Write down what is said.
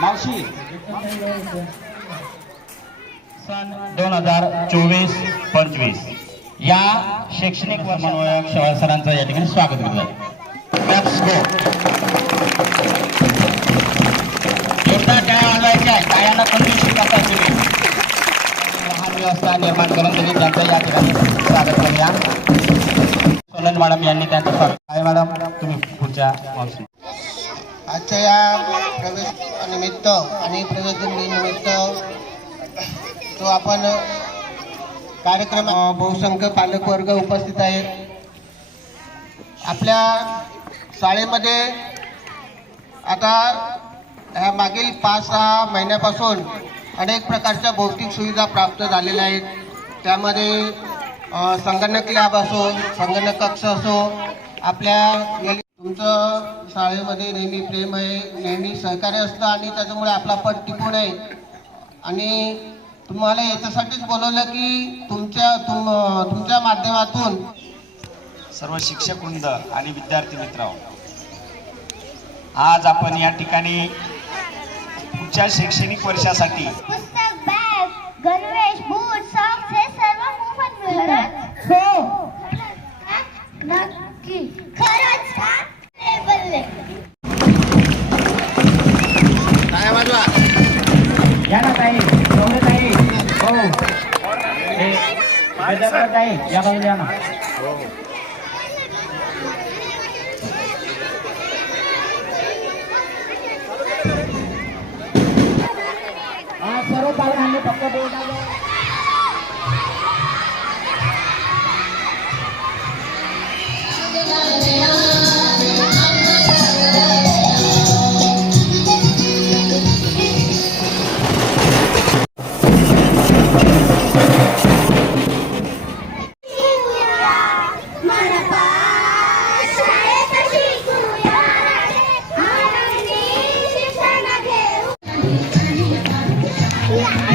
मावशी. सन दोन हजार चोवीस पंचवीस. या शैक्षणिक समन्वयक शेवाळ सरांचं या ठिकाणी स्वागत केलं. जोरदार टाळ्या वाजवायच्या. टाळ्यांना कंटिन्यू करता तुम्ही? लहान व्यवस्था निर्माण करून त्यांनी त्यांचं या ठिकाणी स्वागत करूया. सोनल मॅडम यांनी त्यांचं स्वागत आहे मॅडम? तुम्ही पुढच्या आजच्या या प्रवेश निमित्त आणि प्रवेश निमित्त तो आपण कार्यक्रम बहुसंख्य पालकवर्ग उपस्थित आहेत. आपल्या शाळेमध्ये आता ह्या मागील पाच सहा महिन्यापासून अनेक प्रकारच्या भौतिक सुविधा प्राप्त झालेल्या आहेत. त्यामध्ये संगणक लॅब असो संगणक कक्ष असो आपल्या तुमचं शाळेमध्ये नेहमी प्रेम आहे नेहमी सहकार्य असतं आणि त्याच्यामुळे आपला पट टिकून आहे. आणि तुम्हाला याच्यासाठीच बोलवलं की तुमच्या तुम तुमच्या माध्यमातून सर्व शिक्षक वृंद आणि विद्यार्थी मित्र आज आपण या ठिकाणी पुढच्या शैक्षणिक वर्षासाठी पुस्तक बॅग गणवेश बूट सॉक्स हे सर्व मोफत मिळतात. हो नक्की. खरंच हो या बाजूला या ना. Yeah.